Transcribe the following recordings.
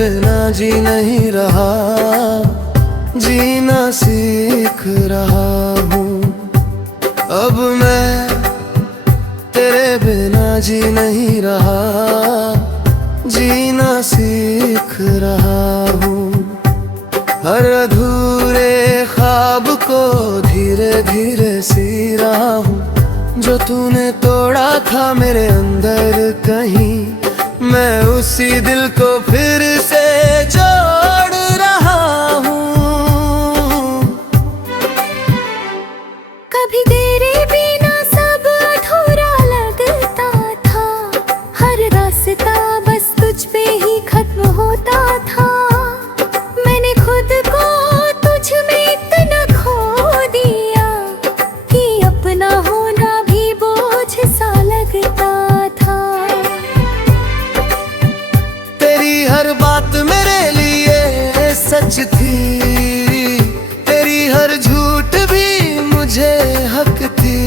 बिना जी नहीं रहा, जीना सीख रहा हूँ। अब मैं तेरे बिना जी नहीं रहा, जीना सीख रहा हूँ। हर अधूरे ख्वाब को धीरे धीरे सी रहा हूँ। जो तूने तोड़ा था मेरे अंदर कहीं, मैं उसी दिल को फिर से जोड़ रहा हूँ। कभी तेरे बिना सब अधूरा लगता था, हर रास्ता बस तुझ पे ही खत्म होता था। मैंने खुद को तुझ में इतना खो दिया कि अपना होना भी बोझ सा लगता था। तेरी हर बात मेरे लिए सच थी, तेरी हर झूठ भी मुझे हक थी।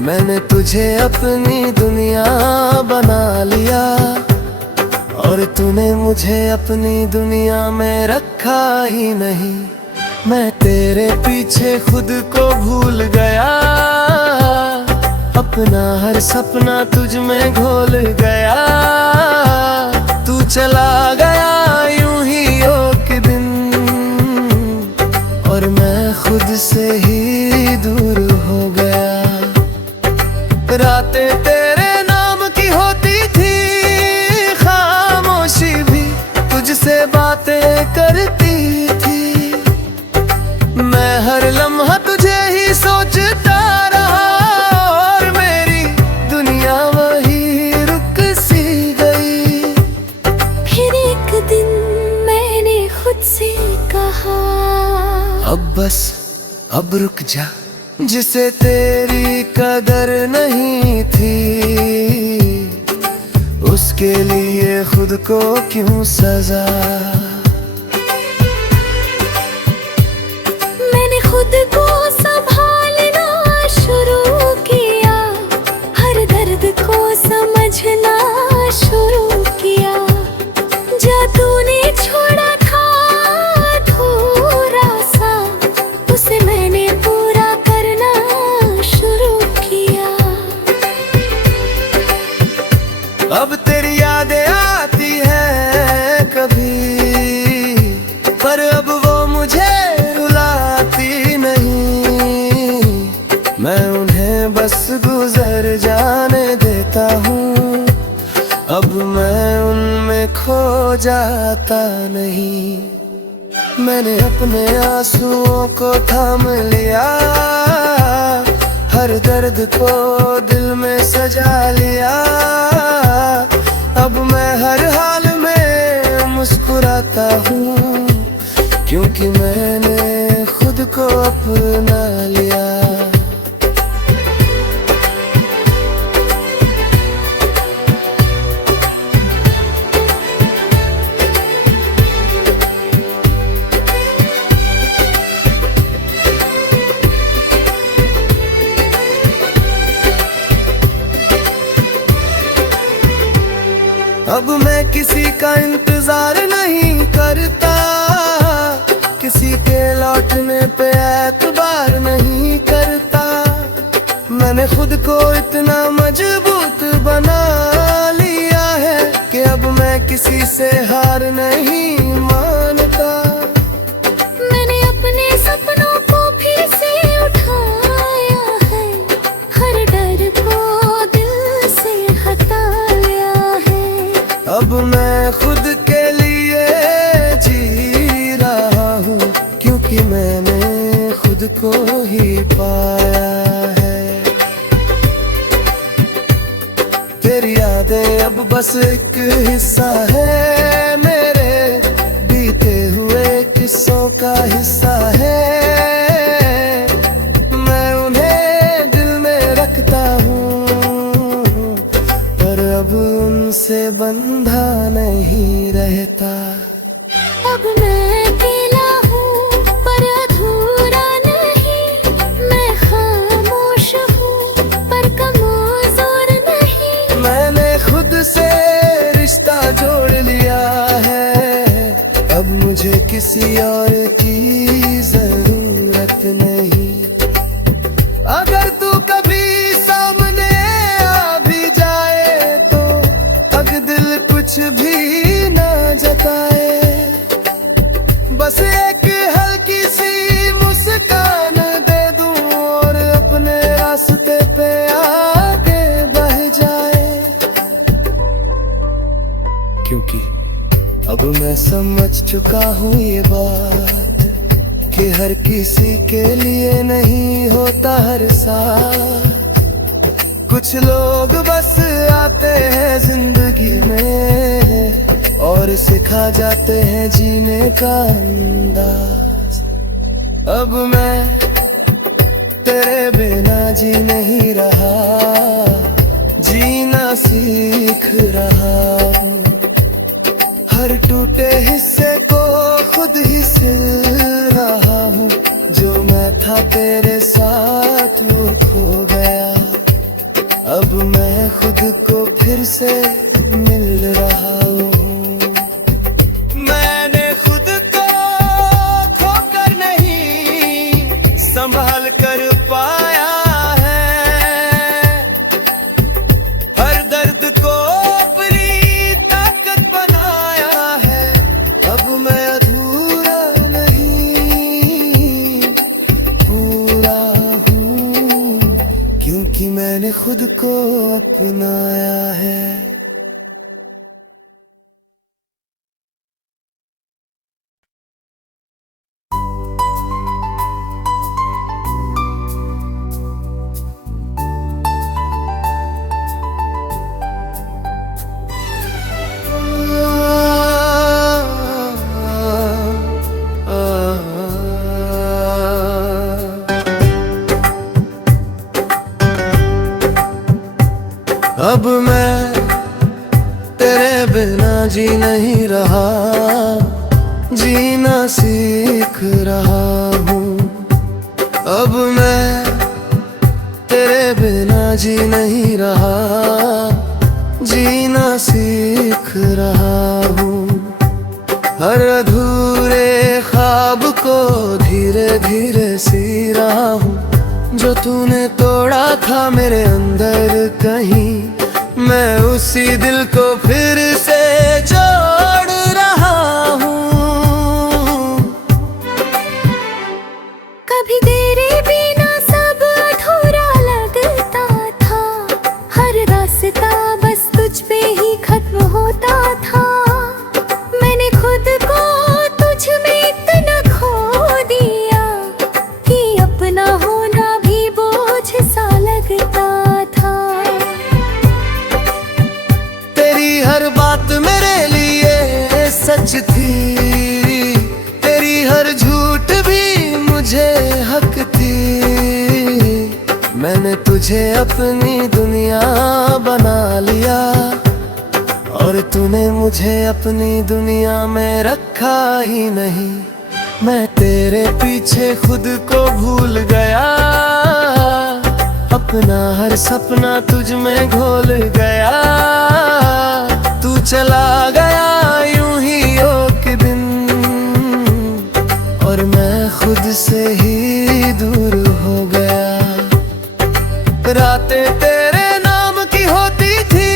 मैंने तुझे अपनी दुनिया बना लिया और तूने मुझे अपनी दुनिया में रखा ही नहीं। मैं तेरे पीछे खुद को भूल गया, अपना हर सपना तुझ में घोल गया। तू चला गया यूं ही एक दिन और मैं खुद से ही दूर हो गया। रातें तेरे नाम की होती थी, खामोशी भी तुझसे बातें करती थी। मैं हर लम्हा तुझे ही सोचता रहा और मेरी दुनिया वही रुक सी गई। फिर एक दिन मैंने खुद से कहा, अब बस अब रुक जा। जिसे तेरी कदर नहीं थी, उसके लिए खुद को क्यों सजा। मैंने खुद को संभालना शुरू किया, हर दर्द को समझना शुरू किया। जो तूने छोड़ा था अधूरा सा, उसे मैंने पूरा करना शुरू किया। अब तेरी यादें आती है कभी, पर अब वो मुझे रुलाती नहीं। मैं उन्हें बस गुजर जाने देता हूँ, अब मैं उनमें खो जाता नहीं। मैंने अपने आंसुओं को थाम लिया, हर दर्द को दिल में सजा लिया। अब मैं हर हाल में मुस्कुराता हूँ, क्योंकि मैंने खुद को अपना लिया। अब मैं किसी का इंतजार नहीं करता, किसी के लौटने पे एतबार नहीं करता। मैंने खुद को इतना मजबूत बना लिया है कि अब मैं किसी से हार नहीं मानता। मैंने अपने सपनों को फिर से उठाया है, हर डर को दिल से हटा लिया है। अब मैं खुद के लिए जी रहा हूँ, क्योंकि मैंने खुद को ही पाया है। तेरी यादें अब बस एक हिस्सा है, मेरे बीते हुए किस्सों का हिस्सा है। मैं उन्हें दिल में रखता हूँ, पर अब उनसे बंधा नहीं रहता। अब मैं अकेला हूँ पर अधूरा नहीं, मैं खामोश हूँ पर कमजोर नहीं। मैंने खुद से रिश्ता जोड़ लिया, किसी और की जरूरत नहीं। अगर तू कभी सामने आ भी जाए तो अग दिल कुछ भी ना जताए, बस एक हल्की सी मुस्कान दे दूं और अपने रास्ते पे आगे बढ़ जाए। क्योंकि अब मैं समझ चुका हूँ ये बात कि हर किसी के लिए नहीं होता हर साथ। कुछ लोग बस आते हैं जिंदगी में और सिखा जाते हैं जीने का अंदाज। अब मैं तेरे बिना जी नहीं रहा, जीना सीख रहा हूँ। हर टूटे हिस्से को खुद ही सिल रहा हूँ। जो मैं था तेरे साथ वो खो गया, अब मैं खुद को फिर से मिल रहा हूँ। मैंने खुद को खोकर नहीं संभाल कर पाया है, हर दर्द को अपनी ताकत बनाया है। अब मैं अधूरा नहीं पूरा हूँ, क्योंकि मैंने खुद को अपनाया है। अब मैं तेरे बिना जी नहीं रहा, जीना सीख रहा हूँ। अब मैं तेरे बिना जी नहीं रहा, जीना सीख रहा हूँ। हर अधूरे ख्वाब को धीरे धीरे सी रहा हूँ। जो तूने तोड़ा था मेरे अंदर कहीं, मैं उसी दिल को फिर से जोड़ रहा हूँ। कभी तेरे बिना सब अधूरा लगता था, हर रास्ता बस तुझ पे ही खत्म होता था। मैंने खुद को तुझ में इतना खो दिया कि अपना होना भी बोझ सा लगता था। तेरी हर बात मेरे लिए सच थी, तेरी हर झूठ भी मुझे हक थी। मैंने तुझे अपनी दुनिया बना लिया और तूने मुझे अपनी दुनिया में रखा ही नहीं। मैं तेरे पीछे खुद को भूल गया, अपना हर सपना तुझ में घोल गया। तू चला गया यूं ही एक दिन और मैं खुद से ही दूर हो गया। रातें तेरे नाम की होती थी,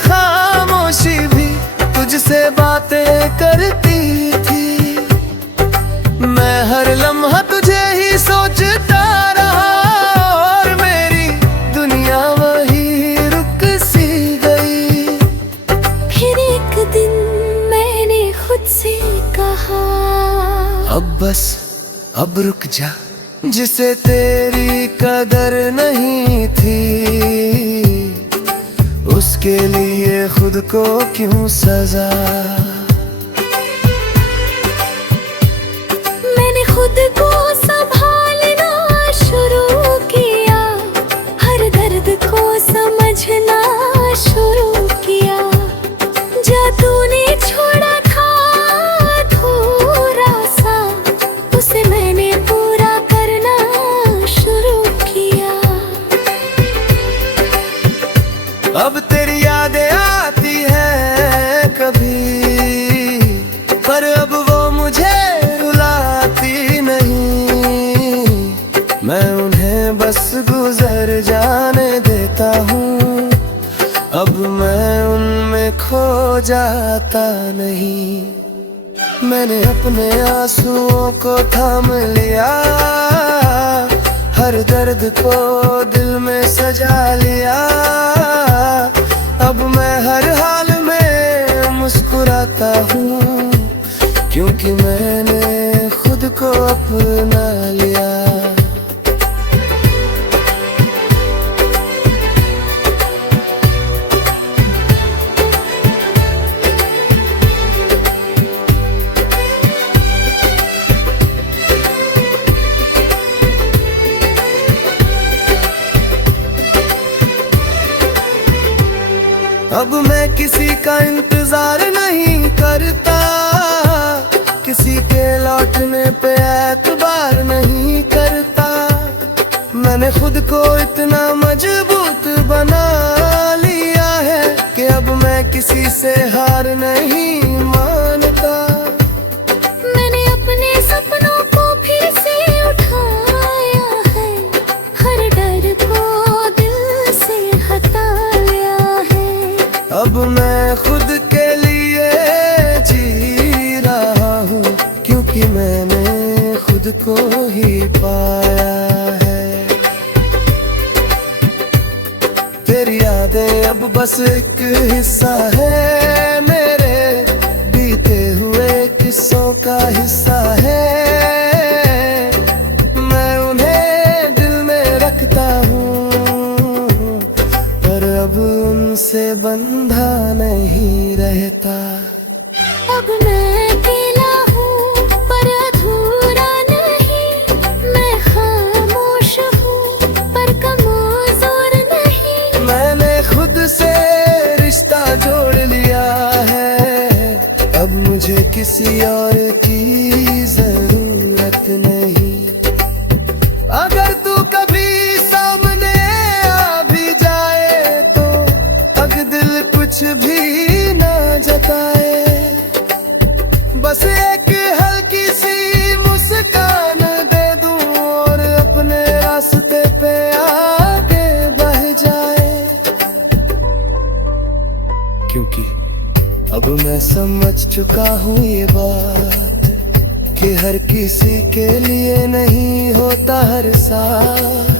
खामोशी भी तुझसे बातें करती थी। मैं हर लम्हा तुझे ही सोचता रहा और मेरी दुनिया वही रुक सी गई। फिर एक दिन मैंने खुद से कहा, अब बस अब रुक जा, जिसे तेरी कदर नहीं थी उसके लिए खुद को क्यों सजा। मैंने खुद को संभालना शुरू किया, हर दर्द को समझना शुरू किया। जो तूने छोड़ा था अधूरा सा, उसे मैंने पूरा करना शुरू किया। अब तेरी यादें आती है कभी मैं उन्हें बस गुजर जाने देता हूँ। अब मैं उनमें खो जाता नहीं। मैंने अपने आंसुओं को थाम लिया, हर दर्द को दिल में सजा लिया। अब मैं हर हाल में मुस्कुराता हूँ, क्योंकि मैंने खुद को अपना लिया। अब मैं किसी का इंतजार नहीं करता, किसी के लौटने पे एतबार नहीं करता। मैंने खुद को इतना मजबूत बना लिया है कि अब मैं किसी से हार नहीं मानता। मैंने अपने सपनों को फिर से उठाया है, हर डर को दिल से हटा लिया है। अब मैं खुद के लिए जी रहा हूँ, क्योंकि मैंने खुद को ही पाया है। तेरी यादें अब बस एक हिस्सा है, मेरे बीते हुए किस्सों का हिस्सा है। मैं उन्हें दिल में रखता हूँ, पर अब उनसे बंधा नहीं रहता। अब मैं अकेला हूँ पर अधूरा नहीं, मैं खामोश हूँ पर कमजोर नहीं। मैंने खुद से रिश्ता जोड़ लिया है, अब मुझे किसी और की जरूरत नहीं। अगर तू कभी सामने आ भी जाए तो अग दिल कुछ भी ना जताए। बस एक हल्की सी मुस्कान दे दूं और अपने रास्ते पे आगे बढ़ जाए। क्योंकि अब मैं समझ चुका हूँ ये बात कि हर किसी के लिए नहीं होता हर साथ।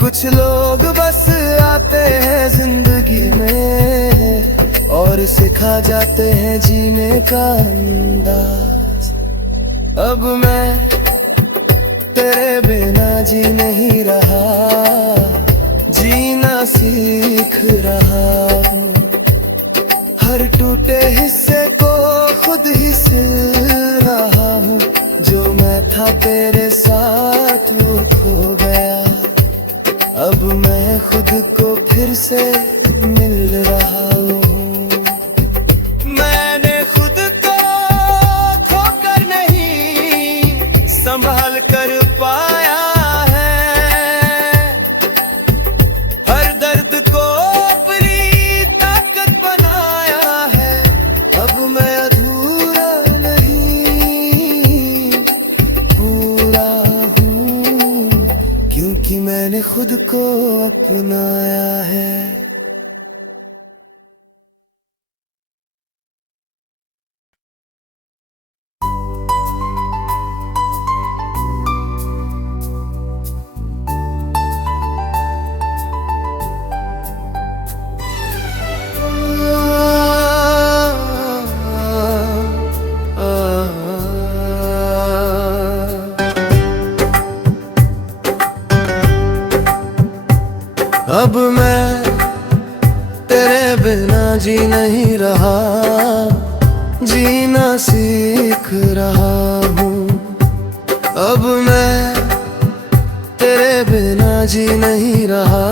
कुछ लोग बस आते हैं जिंदगी में और सिखा जाते हैं जीने का अंदाज। अब मैं तेरे बिना जी नहीं रहा, जीना सीख रहा हूँ। हर टूटे हिस्से को खुद ही सिल रहा हूँ, जो मैं था तेरे साथ वो खो गया। अब मैं खुद को फिर से मिल रहा हूँ। मैंने खुद को खोकर नहीं संभाल कर पाया है, हर दर्द को अपनी ताकत बनाया है। अब मैं अधूरा नहीं पूरा हूँ, क्योंकि मैंने खुद को अपनाया है। अब मैं तेरे बिना जी नहीं रहा, जीना सीख रहा हूँ। अब मैं तेरे बिना जी नहीं रहा,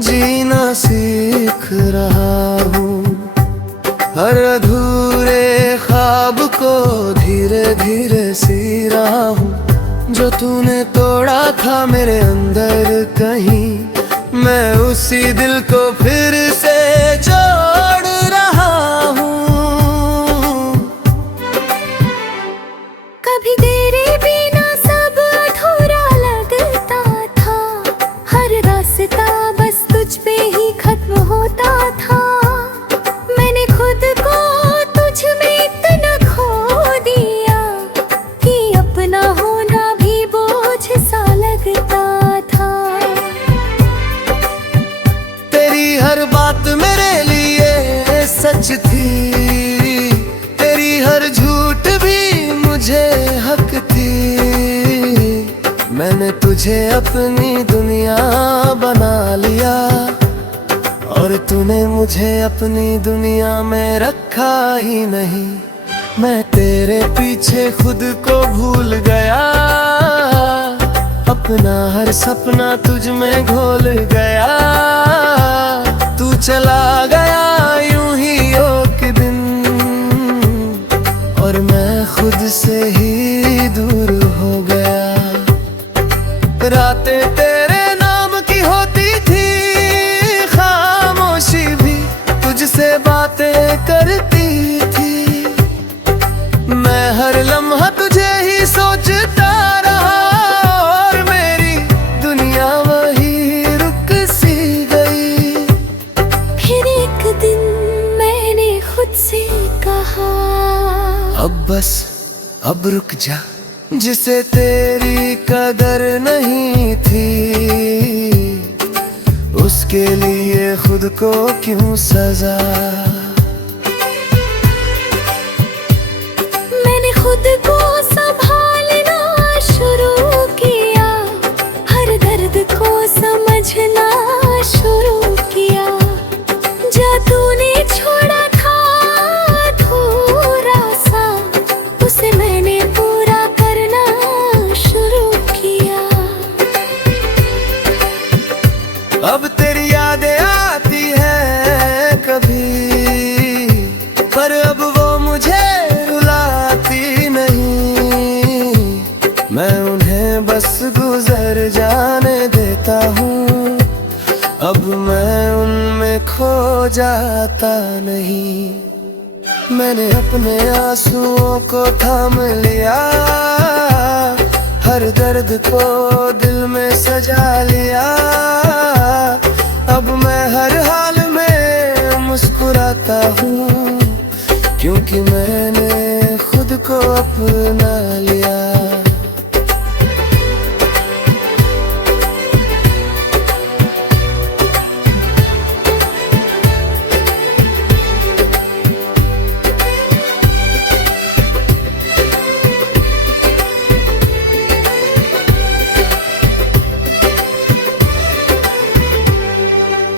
जीना सीख रहा हूँ। हर अधूरे ख्वाब को धीरे धीरे सी रहा हूँ, जो तूने तोड़ा था मेरे अंदर कहीं, मैं उसी दिल को फिर से जोड़ रहा हूँ। कभी तेरे बिना सब अधूरा सच थी, तेरी हर झूठ भी मुझे हक थी। मैंने तुझे अपनी दुनिया बना लिया और तूने मुझे अपनी दुनिया में रखा ही नहीं। मैं तेरे पीछे खुद को भूल गया, अपना हर सपना तुझ में घोल गया। तू चला गया यूं ही एक दिन और मैं खुद से ही दूर हो गया। रातें तेरे नाम की होती थी, खामोशी भी तुझसे बातें करती थी। मैं हर लम्हा तुझे ही सोचता रहा और मेरी दुनिया वही रुक सी गई। फिर एक दिन मैंने खुद से कहा, अब बस अब रुक जा, जिसे तेरी कदर नहीं थी उसके लिए खुद को क्यों सजा। मैंने खुद को संभालना शुरू किया, हर दर्द को समझना शुरू किया। जो तूने छोड़ा था अधूरा सा, उसे मैंने पूरा करना शुरू किया। अब तेरी यादें आती हैं कभी, पर अब वो मुझे रुलाती नहीं। मैं उन्हें बस गुजर जाने देता हूँ, अब मैं उनमें खो जाता नहीं। मैंने अपने आंसुओं को थाम लिया, हर दर्द को दिल में सजा लिया। अब मैं हर हाल में मुस्कुराता हूँ, क्योंकि मैंने खुद को अपना लिया।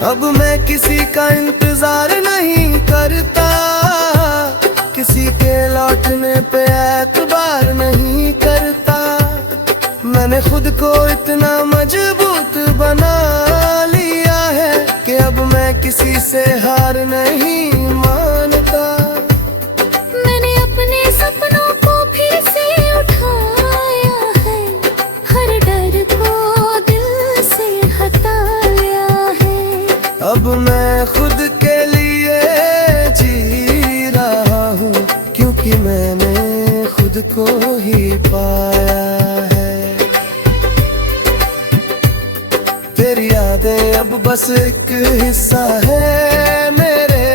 अब मैं किसी का इंतजार नहीं करता, किसी के लौटने पे एतबार नहीं करता। मैंने खुद को इतना मजबूत बना लिया है कि अब मैं किसी से हार नहीं मानता। मैंने अपने सपनों को फिर से उठाया है, हर डर को दिल से हटाया है। अब मैं खुद के लिए जी रहा हूँ, क्योंकि मैंने खुद को ही पाया है। तेरी यादें अब बस एक हिस्सा है, मेरे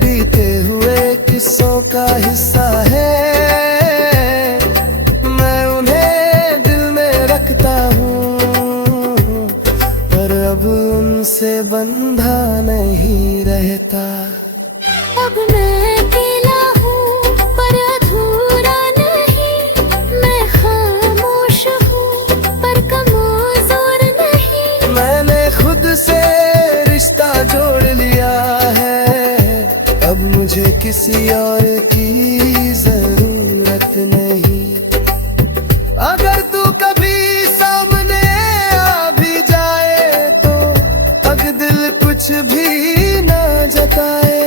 बीते हुए किस्सों का हिस्सा है। मैं उन्हें दिल में रखता हूँ, पर अब उनसे बंधा नहीं रहता। अब मैं अकेला हूँ पर अधूरा नहीं, मैं खामोश हूँ पर कमजोर नहीं। मैंने खुद से रिश्ता जोड़ लिया है, अब मुझे किसी और की जरूरत नहीं। अगर तू कभी सामने आ भी जाए तो अगर दिल कुछ भी ना जताए,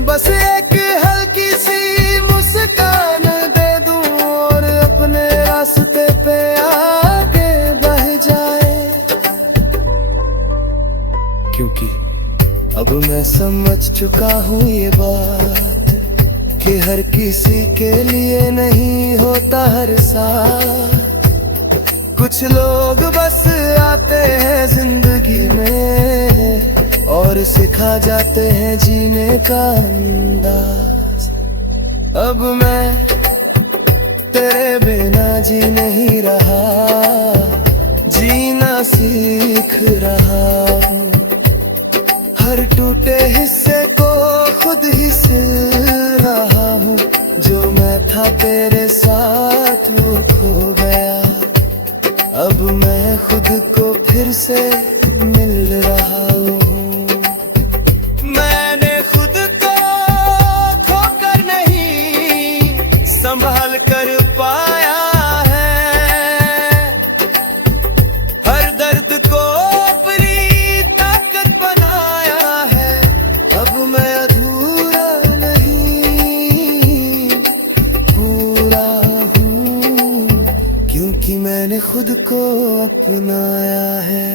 बस एक हल्की सी मुस्कान दे दूं और अपने रास्ते पे आगे बढ़ जाए। क्योंकि अब मैं समझ चुका हूँ ये बात कि हर किसी के लिए नहीं होता हर साथ। कुछ लोग बस आते हैं जिंदगी में और सिखा जाते हैं जीने का अंदाज। अब मैं तेरे बिना जी नहीं रहा, जीना सीख रहा हूँ। हर टूटे हिस्से को खुद ही सिल रहा हूँ। जो मैं था तेरे साथ वो खो गया, अब मैं खुद को फिर से मिल रहा हूँ। मैंने खुद को खोकर नहीं संभाल कर पाया है, हर दर्द को अपनी ताकत बनाया है। अब मैं अधूरा नहीं पूरा हूँ, क्योंकि मैंने खुद को अपनाया है।